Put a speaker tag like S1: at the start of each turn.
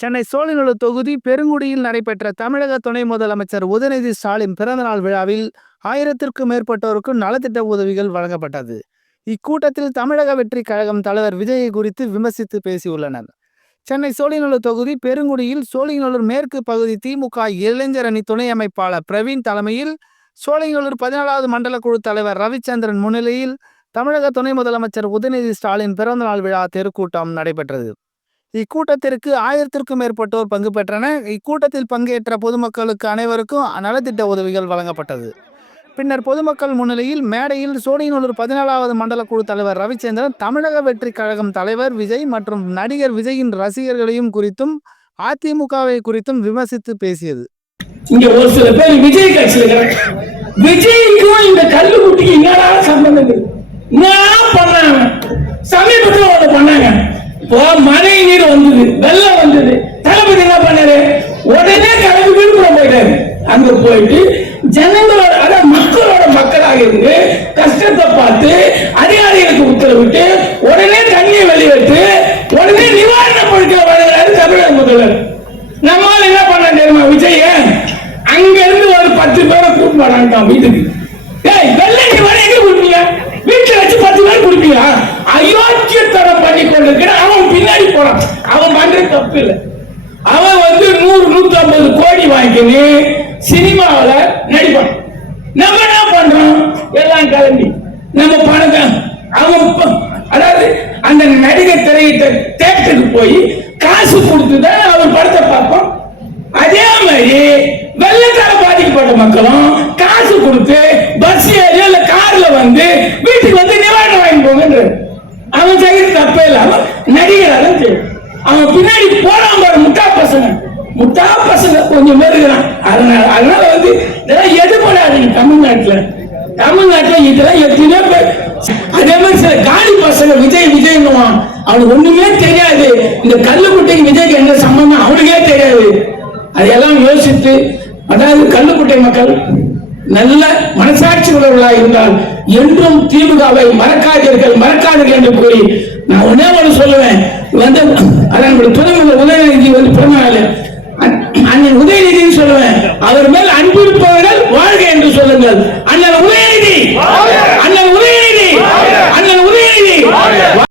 S1: சென்னை சோழிநல்லூர் தொகுதி பெருங்குடியில் நடைபெற்ற தமிழக துணை முதலமைச்சர் உதயநிதி ஸ்டாலின் பிறந்தநாள் விழாவில் ஆயிரத்திற்கும் மேற்பட்டோருக்கு நலத்திட்ட உதவிகள் வழங்கப்பட்டது. இக்கூட்டத்தில் தமிழக வெற்றி கழகம் தலைவர் விஜயை குறித்து விமர்சித்து பேசியுள்ளனர். சென்னை சோழிநல்லூர் தொகுதி பெருங்குடியில் சோழிநல்லூர் மேற்கு பகுதி திமுக இளைஞர் அணி துணை அமைப்பாளர் பிரவீன் தலைமையில் சோழிநல்லூர் பதினாலாவது மண்டல குழு தலைவர் ரவிச்சந்திரன் முன்னிலையில் தமிழக துணை முதலமைச்சர் உதயநிதி ஸ்டாலின் பிறந்தநாள் விழா தெருக்கூட்டம் நடைபெற்றது. இக்கூட்டத்திற்கு ஆயிரத்திற்கும் மேற்பட்டோர் பங்கு பெற்றனர். இக்கூட்டத்தில் பங்கேற்ற பொதுமக்களுக்கு அனைவருக்கும் நலத்திட்ட உதவிகள் வழங்கப்பட்டது. பின்னர் பொதுமக்கள் முன்னிலையில் மேடையில் சோழிநல்லூர் பதினாலாவது மண்டல குழு தலைவர் ரவிச்சந்திரன் தமிழக வெற்றி கழகம் தலைவர் விஜய் மற்றும் நடிகர் விஜயின் ரசிகர்களையும் குறித்தும் அதிமுகவை குறித்தும் விமர்சித்து பேசியது.
S2: இங்க ஒரு சில பேர் விஜய் கட்சியில விஜய்க்கும் இந்த கல்லு குட்டிக்கு என்னடா சம்பந்தம் என்ன பண்ணாங்க சமீபத்தில் பண்ணாங்க. இப்போ மழை போயிட்டு ஜனங்களோட அதாவது மக்களோட மக்களாக இருந்து கஷ்டத்தை பார்த்து அதிகாரிகளுக்கு உத்தரவிட்டு உடனே தண்ணியை வெளியேற்று உடனே நிவாரண பொருட்கள் வழங்குறாரு தமிழக முதல்வர். நம்மால் என்ன பண்ண தெரியுமா விஜய? அங்க இருந்து ஒரு பத்து பேரை கூட்டு வரான்ட்டான் வீட்டுக்கு. ஏய் வெள்ளை நீ வர எங்க கொடுப்பீங்க வீட்டுல வச்சு பத்து பேர் கொடுப்பீங்க அயோக்கியத்தனம் பண்ணி கொண்டிருக்கிற அவன் பின்னாடி போறான். அவன் பண்ற தப்பு இல்லை. அவன் வந்து நூறு நூத்தி ஐம்பது கோடி வாங்கிக்கின்னு சினிமாவில் நடிப்பான். நம்ம என்ன பண்றோம்? எல்லாம் கிளம்பி. நம்ம பணத்தை அவன் அதாவது அந்த நடிகர் திரையிட்ட தேட்டருக்கு போய் காசு கொடுத்து தான் அவர் படத்தை பார்ப்போம் அதே மாதிரி வெள்ளத்தால பாதிக்கப்பட்ட மக்களும் காசு கொடுத்து பஸ் ஏறி இல்ல கார்ல வந்து வீட்டுக்கு வந்து நிவாரணம் வாங்கி போங்கன்ற அவன் செய்யறது தப்பே இல்லாம அவன் செய்யும் அவன் பின்னாடி போறான் பாரு முட்டா பசங்க. முட்டா பசங்க கொஞ்சம் பேர் இருக்கிறான் அதனால அதனால வந்து இதெல்லாம் எதிர்படாதீங்க தமிழ்நாட்டுல. தமிழ்நாட்டுல இதெல்லாம் எத்தனையோ பேர் அதே மாதிரி சில காலி பசங்க விஜய் விஜய்னுவான் அவனுக்கு ஒண்ணுமே தெரியாது. இந்த கல்லுக்குட்டைக்கு விஜய்க்கு என்ன சம்பந்தம் அவனுக்கே தெரியாது. அதையெல்லாம் யோசித்து அதாவது கல்லுக்குட்டை மக்கள் நல்ல மனசாட்சி உள்ளவர்களாக இருந்தால் என்றும் திமுகவை மறக்காதீர்கள் மறக்காதீர்கள் என்று கூறி நான் ஒன்னே ஒன்று சொல்லுவேன். வந்து அதான் நம்முடைய துணை உதயநிதி வந்து பிறந்த அண்ணன் உதயநிதி சொல்லுவேன். அவர் மேல் அன்பு இருப்பவர்கள் வாழ்க என்று சொல்லுங்கள். அண்ணன் உதயநிதி. அண்ணன் உதயநிதி. அண்ணன் உதயநிதி.